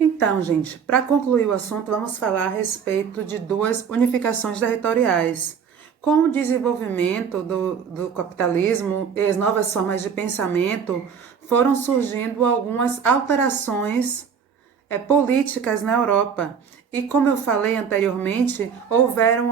Então, gente, para concluir o assunto, vamos falar a respeito de duas unificações territoriais. Com o desenvolvimento do capitalismo e as novas formas de pensamento, foram surgindo algumas alterações políticas na Europa. E como eu falei anteriormente, houveram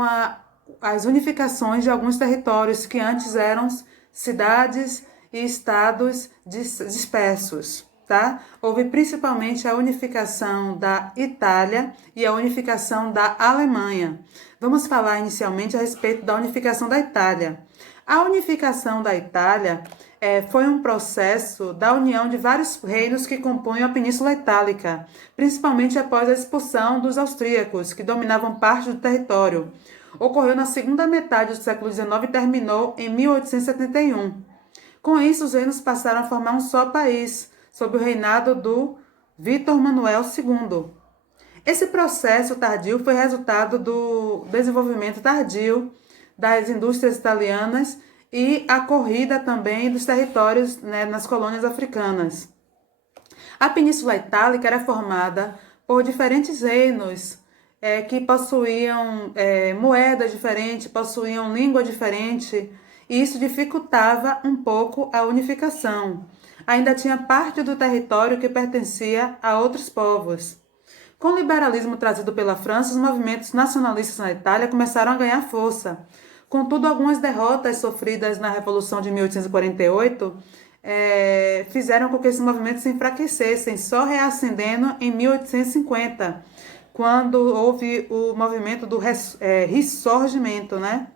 as unificações de alguns territórios que antes eram cidades e estados dispersos. Tá? Houve principalmente a unificação da Itália e a unificação da Alemanha. Vamos falar inicialmente a respeito da unificação da Itália. A unificação da Itália foi um processo da união de vários reinos que compunham a Península Itálica, principalmente após a expulsão dos austríacos, que dominavam parte do território. Ocorreu na segunda metade do século XIX e terminou em 1871. Com isso, os reinos passaram a formar um só país, sob o reinado do Vítor Manuel II. Esse processo tardio foi resultado do desenvolvimento tardio das indústrias italianas e a corrida também dos territórios, né, nas colônias africanas. A Península Itálica era formada por diferentes reinos que possuíam moeda diferente, possuíam língua diferente, e isso dificultava um pouco a unificação. Ainda tinha parte do território que pertencia a outros povos. Com o liberalismo trazido pela França, os movimentos nacionalistas na Itália começaram a ganhar força. Contudo, algumas derrotas sofridas na Revolução de 1848 fizeram com que esses movimentos se enfraquecessem, só reacendendo em 1850, quando houve o movimento do Ressurgimento, né?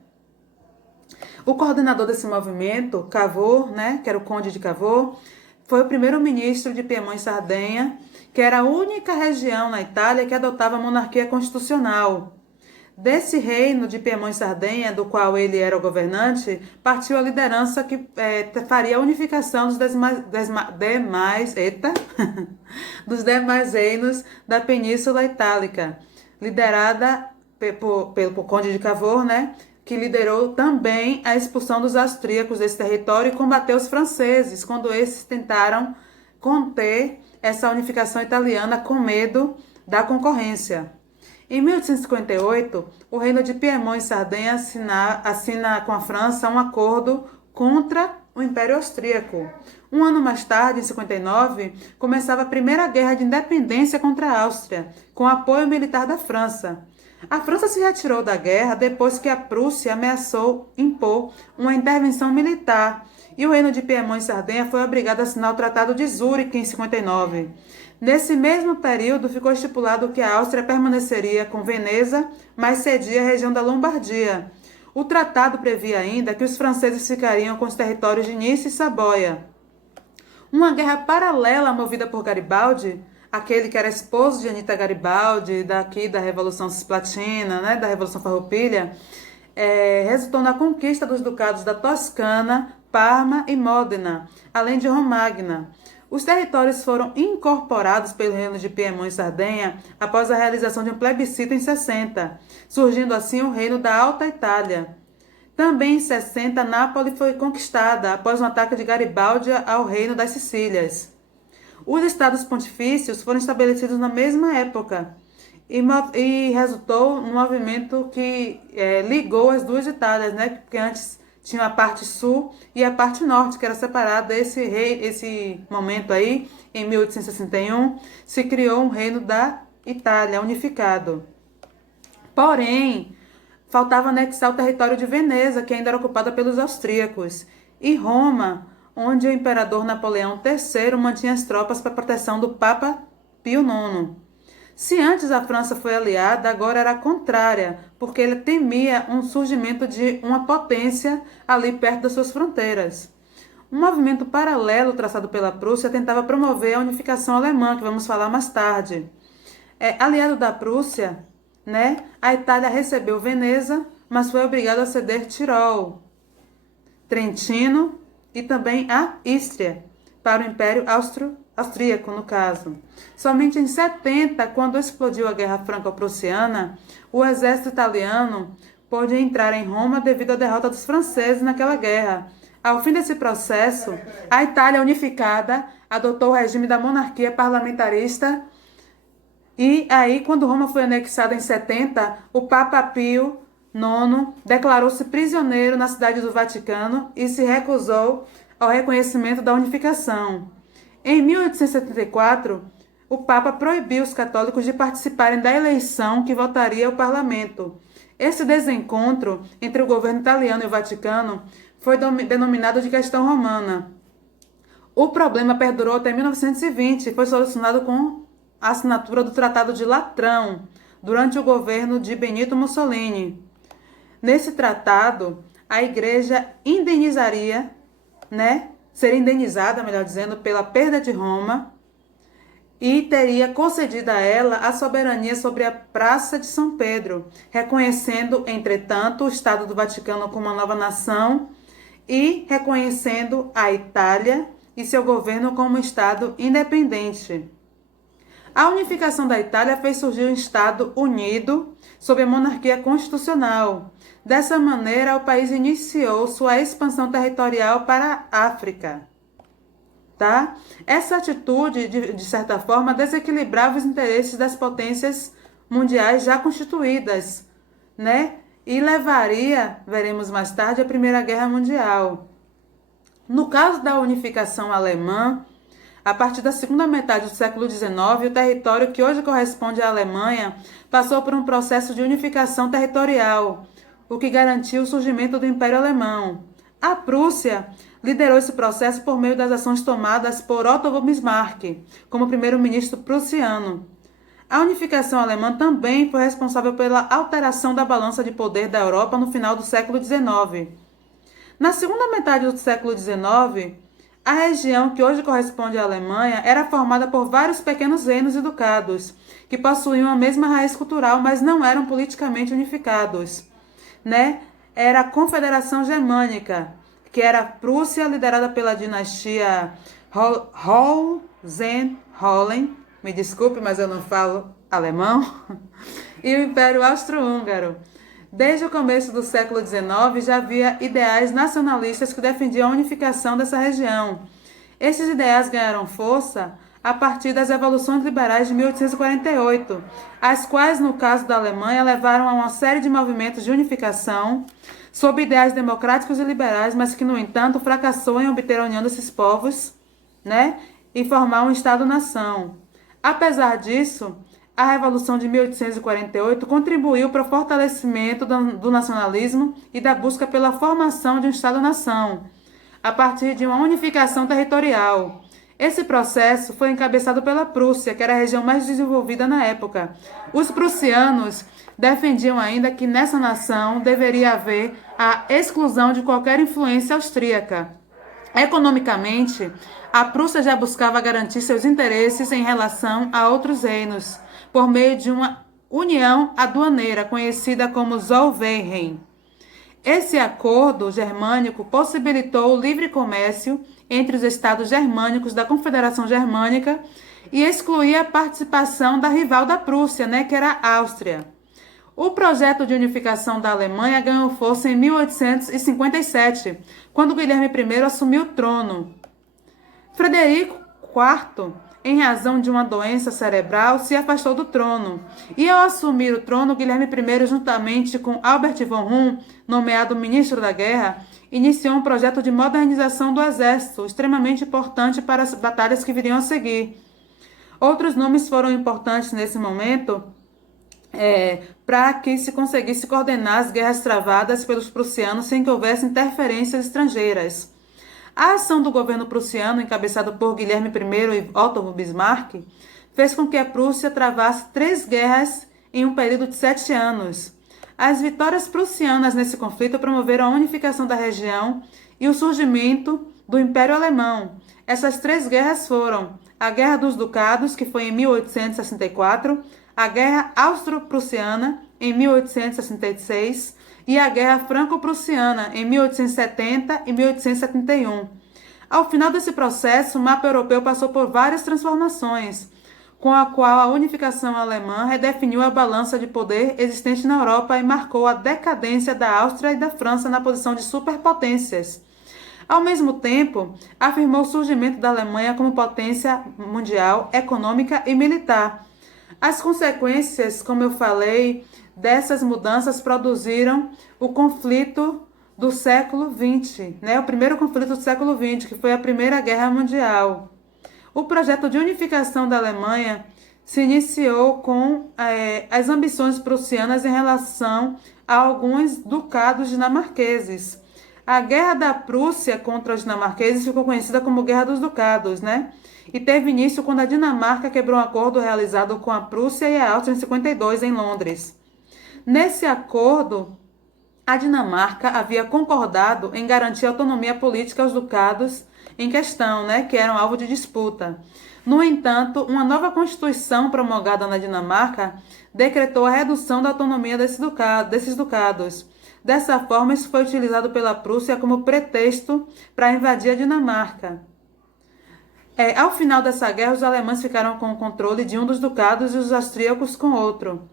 O coordenador desse movimento, Cavour, né, que era o Conde de Cavour, foi o primeiro-ministro de Piemont e Sardenha, que era a única região na Itália que adotava a monarquia constitucional. Desse reino de Piemont e Sardenha, do qual ele era o governante, partiu a liderança que faria a unificação dos dos demais reinos da Península Itálica, liderada pelo Conde de Cavour, né, que liderou também a expulsão dos austríacos desse território e combateu os franceses quando esses tentaram conter essa unificação italiana com medo da concorrência. Em 1858, o reino de Piemont e Sardenha assina com a França um acordo contra o Império Austríaco. Um ano mais tarde, em 59, começava a Primeira Guerra de Independência contra a Áustria, com apoio militar da França. A França se retirou da guerra depois que a Prússia ameaçou impor uma intervenção militar, e o reino de Piemont e Sardenha foi obrigado a assinar o Tratado de Zurique em 59. Nesse mesmo período, ficou estipulado que a Áustria permaneceria com Veneza, mas cedia a região da Lombardia. O tratado previa ainda que os franceses ficariam com os territórios de Nice e Saboia. Uma guerra paralela movida por Garibaldi, aquele que era esposo de Anita Garibaldi, daqui da Revolução Cisplatina, né, da Revolução Farroupilha, resultou na conquista dos ducados da Toscana, Parma e Módena, além de Romagna. Os territórios foram incorporados pelo reino de Piemont e Sardenha após a realização de um plebiscito em 60, surgindo assim o reino da Alta Itália. Também em 60, Nápoles foi conquistada após um ataque de Garibaldi ao reino das Sicílias. Os estados pontifícios foram estabelecidos na mesma época e resultou num movimento que ligou as duas Itálias, né? Porque antes tinha a parte sul e a parte norte, que era separada. Esse momento aí, em 1861, se criou um reino da Itália unificado. Porém, faltava anexar o território de Veneza, que ainda era ocupada pelos austríacos, e Roma, onde o imperador Napoleão III mantinha as tropas para proteção do Papa Pio IX. Se antes a França foi aliada, agora era contrária, porque ele temia um surgimento de uma potência ali perto das suas fronteiras. Um movimento paralelo traçado pela Prússia tentava promover a unificação alemã, que vamos falar mais tarde. Aliado da Prússia, né, a Itália recebeu Veneza, mas foi obrigada a ceder Tirol, Trentino e também a Ístria para o Império Austríaco, no caso. Somente em 70, quando explodiu a Guerra Franco-Prussiana, o exército italiano pôde entrar em Roma devido à derrota dos franceses naquela guerra. Ao fim desse processo, a Itália unificada adotou o regime da monarquia parlamentarista E aí, quando Roma foi anexada em 70, o Papa Pio IX declarou-se prisioneiro na cidade do Vaticano e se recusou ao reconhecimento da unificação. Em 1874, o Papa proibiu os católicos de participarem da eleição que votaria o parlamento. Esse desencontro entre o governo italiano e o Vaticano foi denominado de questão romana. O problema perdurou até 1920 e foi solucionado com a assinatura do Tratado de Latrão, durante o governo de Benito Mussolini. Nesse tratado, a igreja indenizaria, seria indenizada, melhor dizendo, pela perda de Roma e teria concedido a ela a soberania sobre a Praça de São Pedro, reconhecendo, entretanto, o Estado do Vaticano como uma nova nação e reconhecendo a Itália e seu governo como um Estado independente. A unificação da Itália fez surgir um Estado unido sob a monarquia constitucional. Dessa maneira, o país iniciou sua expansão territorial para a África. Tá? Essa atitude, de certa forma, desequilibrava os interesses das potências mundiais já constituídas, e levaria, veremos mais tarde, à Primeira Guerra Mundial. No caso da unificação alemã, a partir da segunda metade do século XIX, o território que hoje corresponde à Alemanha passou por um processo de unificação territorial, o que garantiu o surgimento do Império Alemão. A Prússia liderou esse processo por meio das ações tomadas por Otto von Bismarck, como primeiro-ministro prussiano. A unificação alemã também foi responsável pela alteração da balança de poder da Europa no final do século XIX. Na segunda metade do século XIX, a região que hoje corresponde à Alemanha era formada por vários pequenos reinos e ducados, que possuíam a mesma raiz cultural, mas não eram politicamente unificados. Era a Confederação Germânica, que era a Prússia, liderada pela dinastia Hohenzollern, me desculpe, mas eu não falo alemão, e o Império Austro-Húngaro. Desde o começo do século XIX já havia ideais nacionalistas que defendiam a unificação dessa região. Esses ideais ganharam força a partir das revoluções liberais de 1848, as quais, no caso da Alemanha, levaram a uma série de movimentos de unificação sob ideais democráticos e liberais, mas que, no entanto, fracassou em obter a união desses povos, e formar um Estado-nação. Apesar disso, a Revolução de 1848 contribuiu para o fortalecimento do nacionalismo e da busca pela formação de um Estado-nação, a partir de uma unificação territorial. Esse processo foi encabeçado pela Prússia, que era a região mais desenvolvida na época. Os prussianos defendiam ainda que nessa nação deveria haver a exclusão de qualquer influência austríaca. Economicamente, a Prússia já buscava garantir seus interesses em relação a outros reinos, por meio de uma união aduaneira conhecida como Zollverein. Esse acordo germânico possibilitou o livre comércio entre os estados germânicos da Confederação Germânica e excluía a participação da rival da Prússia, que era a Áustria. O projeto de unificação da Alemanha ganhou força em 1857, quando Guilherme I assumiu o trono. Frederico IV, em razão de uma doença cerebral, se afastou do trono. E ao assumir o trono, Guilherme I, juntamente com Albert von Hum, nomeado ministro da Guerra, iniciou um projeto de modernização do exército, extremamente importante para as batalhas que viriam a seguir. Outros nomes foram importantes nesse momento para que se conseguisse coordenar as guerras travadas pelos prussianos sem que houvesse interferências estrangeiras. A ação do governo prussiano, encabeçado por Guilherme I e Otto von Bismarck, fez com que a Prússia travasse 3 guerras em um período de 7 anos. As vitórias prussianas nesse conflito promoveram a unificação da região e o surgimento do Império Alemão. Essas 3 guerras foram a Guerra dos Ducados, que foi em 1864, a Guerra Austro-Prussiana, em 1866, e a Guerra Franco-Prussiana, em 1870 e 1871. Ao final desse processo, o mapa europeu passou por várias transformações, com a qual a unificação alemã redefiniu a balança de poder existente na Europa e marcou a decadência da Áustria e da França na posição de superpotências. Ao mesmo tempo, afirmou o surgimento da Alemanha como potência mundial, econômica e militar. As consequências, como eu falei, dessas mudanças produziram o conflito do século XX, né? O primeiro conflito do século XX, que foi a Primeira Guerra Mundial. O projeto de unificação da Alemanha se iniciou com as ambições prussianas em relação a alguns ducados dinamarqueses. A Guerra da Prússia contra os dinamarqueses ficou conhecida como Guerra dos Ducados, né? E teve início quando a Dinamarca quebrou um acordo realizado com a Prússia e a Áustria em 52, em Londres. Nesse acordo, a Dinamarca havia concordado em garantir autonomia política aos ducados em questão, né, que eram alvo de disputa. No entanto, uma nova constituição promulgada na Dinamarca decretou a redução da autonomia desses ducados. Dessa forma, isso foi utilizado pela Prússia como pretexto para invadir a Dinamarca. Ao final dessa guerra, os alemães ficaram com o controle de um dos ducados e os austríacos com outro.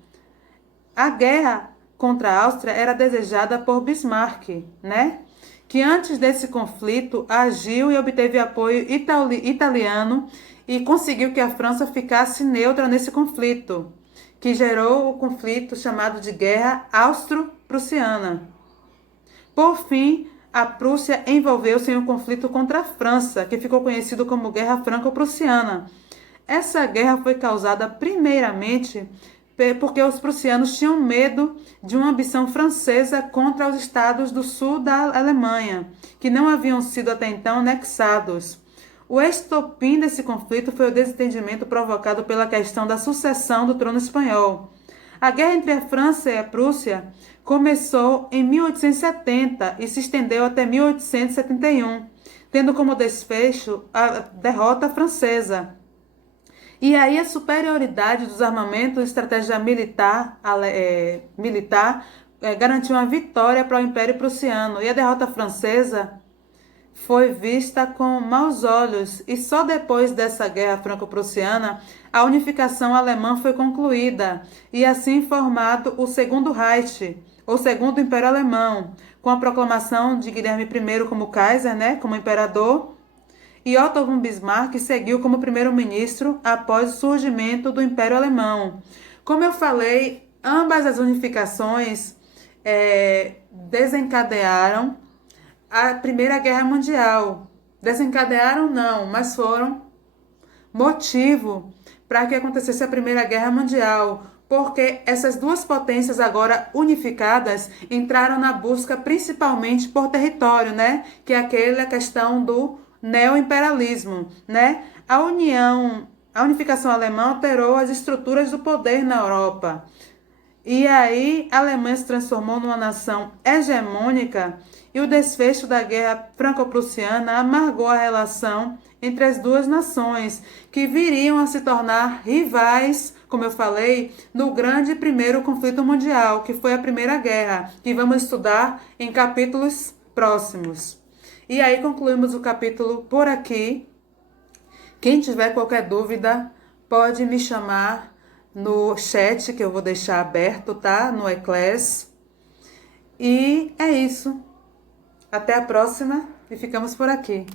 A guerra contra a Áustria era desejada por Bismarck, né? Que antes desse conflito agiu e obteve apoio italiano e conseguiu que a França ficasse neutra nesse conflito, que gerou o conflito chamado de Guerra Austro-Prussiana. Por fim, a Prússia envolveu-se em um conflito contra a França, que ficou conhecido como Guerra Franco-Prussiana. Essa guerra foi causada primeiramente porque os prussianos tinham medo de uma ambição francesa contra os estados do sul da Alemanha, que não haviam sido até então anexados. O estopim desse conflito foi o desentendimento provocado pela questão da sucessão do trono espanhol. A guerra entre a França e a Prússia começou em 1870 e se estendeu até 1871, tendo como desfecho a derrota francesa. E aí a superioridade dos armamentos e estratégia militar garantiu uma vitória para o Império Prussiano. E a derrota francesa foi vista com maus olhos. E só depois dessa guerra franco-prussiana, a unificação alemã foi concluída. E assim formado o Segundo Reich, ou Segundo Império Alemão, com a proclamação de Guilherme I como Kaiser, né, como imperador, e Otto von Bismarck seguiu como primeiro-ministro após o surgimento do Império Alemão. Como eu falei, ambas as unificações desencadearam a Primeira Guerra Mundial. Desencadearam não, mas foram motivo para que acontecesse a Primeira Guerra Mundial, porque essas duas potências agora unificadas entraram na busca principalmente por território, né? Que é aquela questão do neoimperialismo, né? A unificação alemã alterou as estruturas do poder na Europa. E aí a Alemanha se transformou numa nação hegemônica e o desfecho da Guerra Franco-Prussiana amargou a relação entre as duas nações, que viriam a se tornar rivais, como eu falei, no grande primeiro conflito mundial, que foi a Primeira Guerra, que vamos estudar em capítulos próximos. E aí concluímos o capítulo por aqui. Quem tiver qualquer dúvida, pode me chamar no chat, que eu vou deixar aberto, tá? No Eclass. E é isso. Até a próxima e ficamos por aqui.